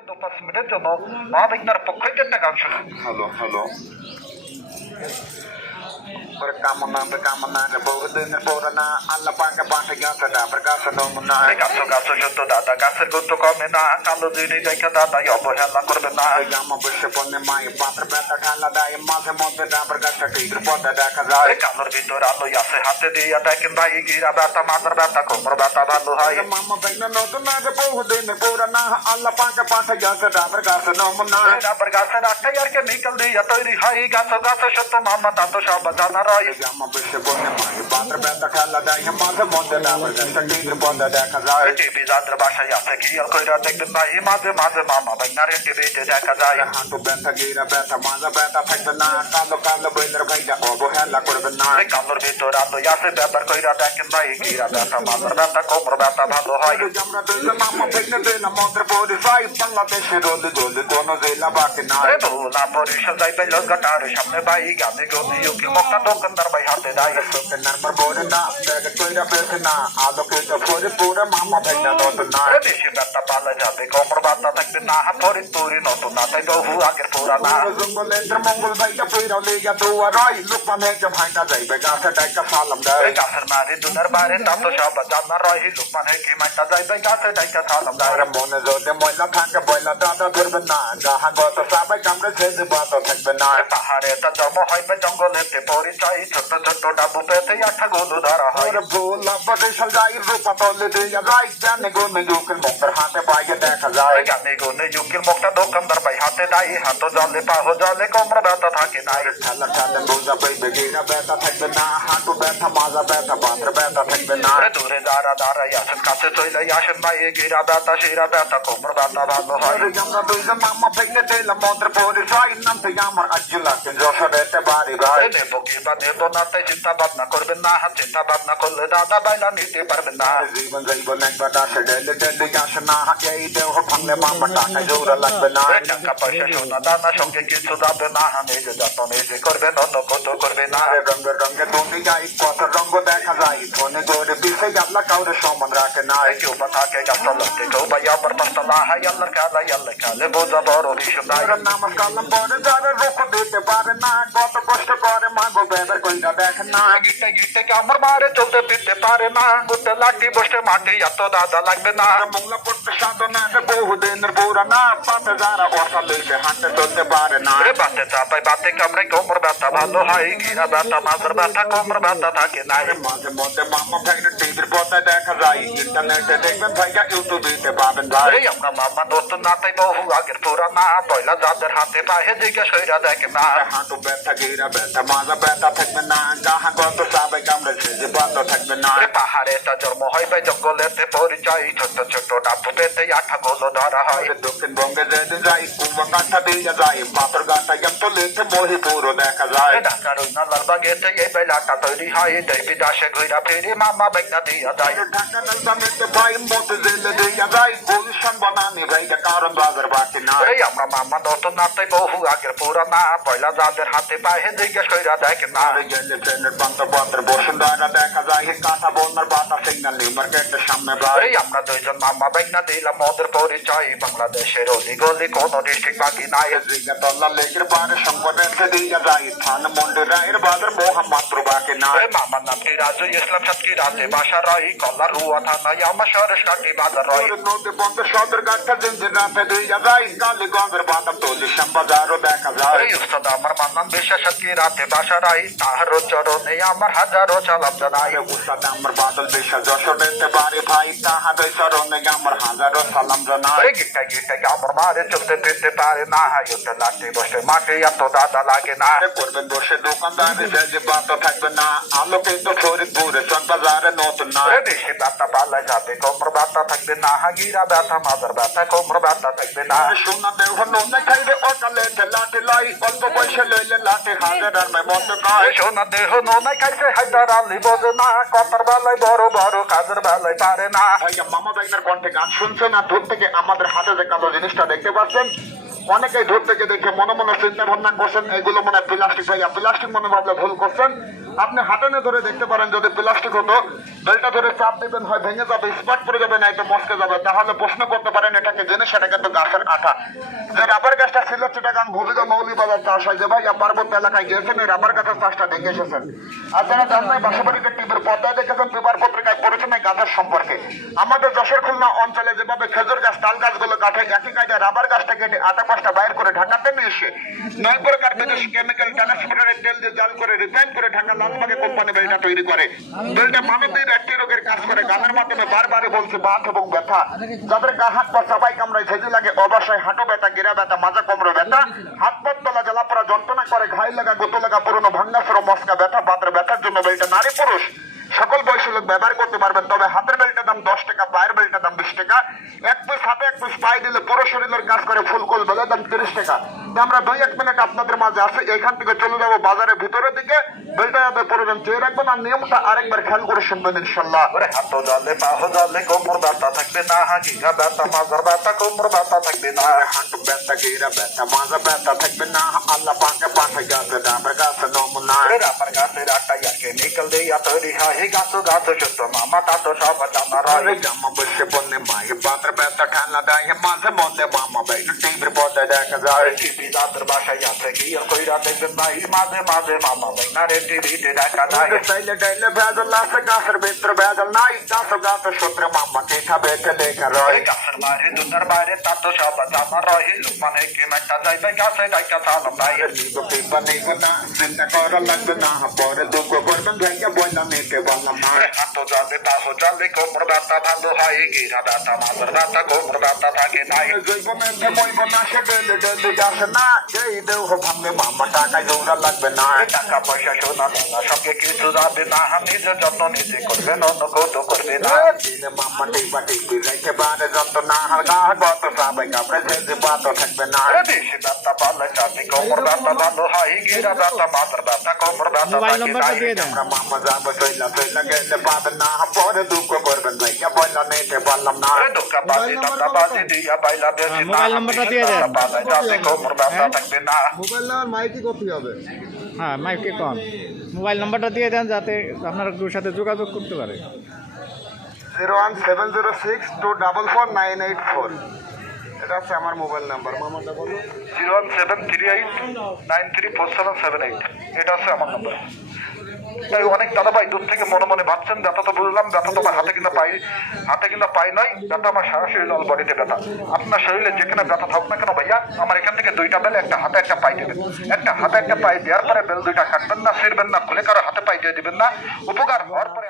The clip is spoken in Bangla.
হবে 2-5 মিনিটের জন্য মহাবিঘ্নের পক্ষ থেকে একটা গান শুনুন। হ্যালো হ্যালো কামনা বহুদিনের পুরানা আল্লাহ পাকে পাঠে গেছে ডাবের গাছে নমুনা গাছ সত্য দাদা গাছের গুরুত্ব কমে না, কালো দিনে দেখা দাদা অবহেলা করবে না। অমাবস্যা পূর্ণিমায় পাত্র ব্যথা ঠান্ডা দেয় মাঝে মধ্যে ডাবের গাছটা টিকের পথে দেখা যায়। কালোর ভিতর আলো আছে হাতে দিয়া দেখেন ভাই, গিরা ব্যথা মাথার ব্যথা কোমর ব্যথা ভালো হয়। মামা ভাইনা নতুন আগে বহুদিনের পুরানা আল্লাহ পাকে পাঠে গেছে ডাবের গাছে নমুনা ডাবের গাছের আটটাই আর কেমিক্যাল দিয়া তৈরি হয়, গাছ সত্য মামা তা তো সব জানা রয়। অমাবস্যা পূর্ণিমায় পাত্র ব্যথা ঠান্ডা দেয় মাঝে মধ্যে ডাবের গাছটা টিকের পথে দেখা যায়। টিভি যাদের বাসায় আছে খেয়াল কইরা দেখবেন ভাই, মাঝে মাঝে মামা ভাইনারে টিভিতে দেখা যায়। হাঁটু ব্যথা গিরা ব্যথা মাজা ব্যথা থাকবে না, কালো কালো বইলের ভাইটা অবহেলা করবে না। কালোর ভিতর আলো আছে ব্যবহার কইরা দেখেন ভাই, গিরা ব্যথা মাথার ব্যথা কোমর ব্যথা ভালো হয়। আমরা দুইজন মামা ভেঙে দিলাম মন্ত্র পরিচয়, বাংলাদেশের রোদে জলদি কোনো জেলা বাকি না। ভোলা পরিষদ যাইবে লগাটার সামনে ভাই, গানে গনি উকিল মক্কা দোকানদার ভাই হাতে দেয়। নাম্বার বলে না ব্যাগে কইরা বেছে না, আলোকে তো পরে পুরো মামা ভেঙে নতুন না। বেশি ব্যথা পালা যাবে কোমর ব্যথা থাকবে না, পরে তোরি নতুন না, তাই বহু আগের পুরানা। জঙ্গলের মঙ্গল ভাইটা পইরাও লেগা দোয়া রয়, লোকমান হেঁটে ভাইটা যাইবে গাছে ডাইকা সালাম দেয়। গাছের মারি দুনের বারে তা তো সব জানা রয়, লোকমান হেঁটে মাইটা যাইবে গাছে ডাইকা সালাম দেয়। মনে যদি ময়লা থাকে বয়লা দাদা ধরবে না, যাহা গত সবাই কামড়ে ছেড়ে বাতা থাকবে না। পাহাড়ে তা জন্ম হইবে জঙ্গলেতে পরিচয়, ছোট ছোট ডাবু পেতে আঠা গলু ধরা হয়। ভোলা বরিশাল যাই রূপা তলে দিয়া যায়, জানে গুনে যুকের মুখের হাতে পাইয়ে দেখা যায়। গানে গুনে যুগের মুখটা দোকানদার ভাই হাতে দেয়, হাত জলে পাহ জলে কোমর ব্যথা থাকে নাই। ঠালা ঠালা বোঝা পাইবে গিরা ব্যথা থাকবে না, হাঁটু ব্যথা মাজা ব্যথা পাত্র ব্যথা থাকবে না। দূরে দাঁড়াই আসেন কাছে চলে আসেন ভাই, গিরা ব্যথা শিরা ব্যথা কোমর ব্যথা ভালো হয়। আমরা দুইজন মামা ভেঙে দিলাম মন্ত্র পরিচয়, নাম থেকে আমার আজ্জুলাকে যশোরেতে বাড়ি ভাই। নেবো কিংবা নেবো না তাই চিন্তা ভাবনা করবেন না, চিন্তা ভাবনা করলে দাদা বাইলা নিতে পারবেন না। জীবন যাইবন একবার আসে ডেলি ডেলি আসে না, এই দেহ ভাঙলে মামা টাকা জোড়া লাগবে না। টাকা পয়সা সোনা দানা সঙ্গে কিছু যাবে না, নিজে যত্ন নিজে করবেন অন্য কত করবে না। রঙে রঙে দুনিয়ায় কত রঙ দেখা যায়, ধনে গরে বিষে আল্লাহ কাউরে সমান রাখে না। কেউ বা থাকে গাছতলাতে, কেউ বা আবার পাঁচতলা হাই আল্লাহর খেলে বোঝা বড় বিষয় নাই। নামাজ কালাম পরে যারা রোখ দিতে পারে না, কত কষ্ট করে মাগো বেদার কইরা দেখে না। গিটে গিটে কামড় মারে চলতে ফিরতে পারে না, গুটে লাঠি বসে মাটি এত দাদা লাগবে না। মোংলা পড়তে সাধনা বহুদিনের পুরানা, পাতে যারা অসা লইছে হাঁটতে চলতে পারে না। বাতে চাপাই বাতে কামড়ে কোমর ব্যথা ভালো হয়, গিরা ব্যথা মাথার ব্যথা কোমর ব্যথা থাকে নাই। মাঝে মধ্যে মামা ভাইয়ের টিভির পথায় দেখা যায়, ইন্টারনেটে দেখবেন ভাইয়া ইউটিউবে দিতে পাবেন ভাই। আমরা মামা নতুন না তাই বহু আগের পুরানা, পয়লা যাদের হাতে পায়ে দিকে সইরা দেখে না। হাঁটু ব্যথা গিরা ব্যথা মাজা ব্যথা থাকবে না, যাহা গত সবাই কামড়ে ছেড়ে বাতা থাকবে না। পাহাড়ে তা জন্ম হইবে জঙ্গলেতে পরিচয়, ছোট ছোট ডাবু পেতে আঠা গোলো ধরা হয়। দক্ষিণবঙ্গে যেদিন যাই কুয়া কাঠা দিয়ে যায়, পাথর গাঁটা এত লেখে মহি পুরো দেখা যায়। ঢাকার ওই লালবাগেতে এই বেলাটা তৈরি হয়, দেবী দাসে ঘুরা ফিরে মামা বেগনা দিয়া যায়। ঢাকা নালবামেতে ভাই মতো জেলে দিয়া যায়, গুলশান বানানি ভাইটা কারণ বাজার বাকি না। আমরা মামা নতুন না তাই বহু আগের পুরানা, পয়লা যাদের হাতে পায়ে দিকে সইরা দেখে না। গেলে ট্রেনের পান্তা বসুন্ধরা দেখা যায়, কাঁথা বন্যার বাতা সিগন্যাল মার্কেটের সামনে ভাই। আমরা দুইজন মামা বেগনা দিলাম ওদের পরিচয়, বাংলাদেশের অলি গলি কোন ডিস্ট্রিক্ট বাকি নাই। জিগাতলা লেকের পারে সম্পর্কে দিয়া যায়, থান মন্দির রায়ের বাজার মোহাম্মদ বাকি না। মামার নাম কি রাজু ইসলাম সাতকি রাতে বাসা রয়, কলা রুয়া থানায় আমার সরেশ কাটি বাজার রয়। নদী বন্ধ সদর গাঠা জিঞ্জির রাতে দিয়া যায়, কালীগঞ্জের বাদাম তলি শ্যামবাজারও দেখা যায়। উস্তাদ আমার মান্নান বিশ্বাস সাতকি রাতে বাসা রয়, তাহার চরণে আমার হাজারো সালাম জানাই। উস্তাদ আমার বাদল বিশ্বাস যশোরেতে বাড়ি ভাই, তাহাদের চরণে আমার হাজারো সালাম জানাই। গিটা গিটা আমার মারে চলতে ফিরতে পারে না, হাইতে লাঠি বসে মাঠে এত দাদা লাগে না। করবেন বসে দোকানদারে যে বাতা থাকবে না, আলোকে তো ফরিদপুরে বাজারে নতুন না। বেশি ব্যথা পালা যাবে কোমর ব্যথা থাকবে না, গিরা ব্যথা মাজার ব্যথা কোমর ব্যথা থাকবে না। সোনা দেহ নোনা খাইলে অকালে লাঠি লাই, অল্প পয়সা লইলে লাঠি হাজার আর মত কয়। সোনা দেহ নোনাই খাইছে হায়দার আলী বোঝে না, কথার বেলায় বড় বড় কাজের বেলায় পারে না। ভাইয়া মামা ভাইনার কণ্ঠে গান শুনছেন, আর দূর থেকে আমাদের হাতে যে কালো জিনিসটা দেখতে পাচ্ছেন, অনেকেই দূর থেকে দেখে মনে মনে চিন্তা ভাবনা করছেন এগুলো মনে প্লাস্টিক ভাইয়া, প্লাস্টিক মনে ভাবলে ভুল করছেন। আপনি হাতে নিয়ে ধরে দেখতে পারেন, যদি প্লাস্টিক হতো বেলটা ধরে চাপ দিবেন, হয় ভেঙে যাবে, স্পার্ট পড়ে যাবে, নাই তো মস্কে যাবে। তাহলে প্রশ্ন করতে পারেন এটাকে জেনে, সেটা কিন্তু গাছের আঠা। যে রাবার গাছটা ছিল চিটাগাং ভূমিকা মৌলিবাজার চাষ হয়, যে ভাইয়া পার্বত্য এলাকায় গিয়েছেন এই রাবার গাছের চাষটা দেখে এসেছেন। আর যারা জানেন বাসাবাড়িতে টিভির পর্দায় দেখেছেন, পেপার পত্রিকায় পড়েছেন এই গাছের সম্পর্কে। আমাদের যশোর খুলনা অঞ্চলে যেভাবে খেজুর গাছ তাল গাছগুলো কাটে, একই কায়দা রাবার গাছটা কেটে আটা পাশটা বাইর করে ঢাকাতে নিয়ে এসে 9 প্রকার বিদেশি কেমিক্যাল ট্রান্সপোর্টারের তেল দিয়ে জাল করে রিফাইন করে ঢাকা লালবাগে কোম্পানি বেলটা তৈরি করে। বেলটা মানবদেহের একটি রোগের কাজ করে। গানের মাধ্যমে বারবার বলছে বাত এবং ব্যথা, যাদের গা হাত পা চাপাই কামড়ায়, ভেজে লাগে, অবশ্যই হাঁটু ব্যথা, গিরা ব্যথা, মাজা কোমরে ব্যথা, হাত পা তলা জ্বালা পড়া যন্ত্রণা করে, ঘাই লাগা, গোতো লাগা, পুরনো ভাঙ্গা সরো মস্কা ব্যথা, বাতের ব্যথার জন্য বেলটা নারী পুরুষ সকল বয়সী লোক ব্যবহার করতে পারবেন। তবে হাতের বেলটার দাম 10 টাকা, পায়ের বেলটার দাম 20 টাকা। এক পিস হাতে এক পিস পায়ে দিলে পুরো শরীরের কাজ করে। ফুলকোল বেলের দাম 30 টাকা। আমরা 2-1 মিনিট আপনাদের মাঝে আছে, এখান থেকে চলে যাবো বাজারের ভিতরের দিকে। বেলটা যাদের প্রয়োজন চেয়ে রাখবেন, আর নিয়মটা আরেকবার খেয়াল করে শুনবেন ইনশাল্লাহ। হাত জালে পাহ জালে কোমর ব্যথা থাকবে না, গিরা ব্যথা মাজার ব্যথা কোমর ব্যথা থাকবে না, হাঁটু ব্যথা, গিরা ব্যথা, মাজা ব্যথা থাকবে না। আল্লাহ পাকে পাঠে গাছে ডাবের গাছে নমুনা। রাবার গাছের আটা কেমিক্যাল দিয়া তৈরি হয়, গাছ গাছ সুস্থ মামা তা তো সব জানা রয়। জামা বসে বললে মায়ের বাতের ব্যথা ঠান্ডা দেয়, মাঝে মধ্যে মামা বেল টিভির পর্দায় দেখা যায়। টিভি যাদের বাসায় আছে কি আর কইরা দেখবেন নাই, মাঝে মাঝে মামা বাইনারে টিভিতে দেখা যায়। চাইলে ডাইলে ভেজাল আছে, গাছের ভিতরে ভেজাল নাই, গাছ গাছের সূত্রে মামা কে খাবে লেখা রয়। গাছের বাইরে দুনিয়ার বাইরে তা তো সব জানা রয়। লোকমান হেকিম একটা যাইবে গাছে ডাইকা সালাম নাই। চিন্তা করা লাগবে না, পরে দুঃখ করবেন ভেঙে বললাম নিতে বললাম না। হাত জালে পাহ জালে কোমর ব্যথা ভালো হয়, গিরা ব্যথা মাজার ব্যথা কোমর ব্যথা থাকে নাই। জৈব মেঘে মইব না, সে ডেলে ডেলে গাছে না, এই দেহ ভাঙলে মামা টাকায় জোড়া লাগবে না। টাকা পয়সা সোনা দানা সঙ্গে কিছু যাবে না, নিজের যত্ন নিজে করবেন, অন্য কেউ তো করবে না। দিনে মামা টিপা টিপি রেখে বারে যন্ত্রণা, হালকা গত সবাই কাপড়ে ঝেঁঝে বাতও থাকবে না। বেশি ব্যথা পালে চাঁদি কোমর ব্যথা ভালো হয়, গিরা ব্যথা মাজার ব্যথা কোমর ব্যথা থাকে নাই। আমরা মামা যাবো চইলা চইলা গেলে পাবেন না, পরে দুঃখ করবেন ভাইয়া বললাম নিতে পারলাম না। ধোকা বাজি দাদা বাজি দিয়া বাইলা বেশি না, মোবাইল নাম্বারটা দিয়ে দেন। চাঁদি কোমর ব্যথা থাকবে না। মোবাইল নাম্বার মাইকি করতে হবে। হ্যাঁ মাইকে কম, মোবাইল নাম্বারটা দিয়ে দেন যাতে আপনারা ওর সাথে যোগাযোগ করতে পারে। 01706244984, এটা হচ্ছে আমার মোবাইল নাম্বার। মামাটা বলো। 01738934778, এটা হচ্ছে আমার নাম্বার। তাই অনেক দাদা ভাই দূর থেকে মনে মনে ভাবছেন ব্যথা তো বুঝলাম, ব্যথা তো আমার হাতে কিনা পাই নয়, ব্যথা আমার সারা শরীর অল বডিতে ব্যথা। আপনার শরীরে যেখানে ব্যথা থাকুক না কেন ভাইয়া, আমার এখান থেকে 2টা বেল, একটা হাতে একটা পাই দেবেন। একটা হাতে একটা পাই দেওয়ার পরে বেল 2টা কাটবেন না, ছিঁড়বেন না, খুলে কারো হাতে পাই দিয়ে দিবেন না। উপকার হওয়ার পরে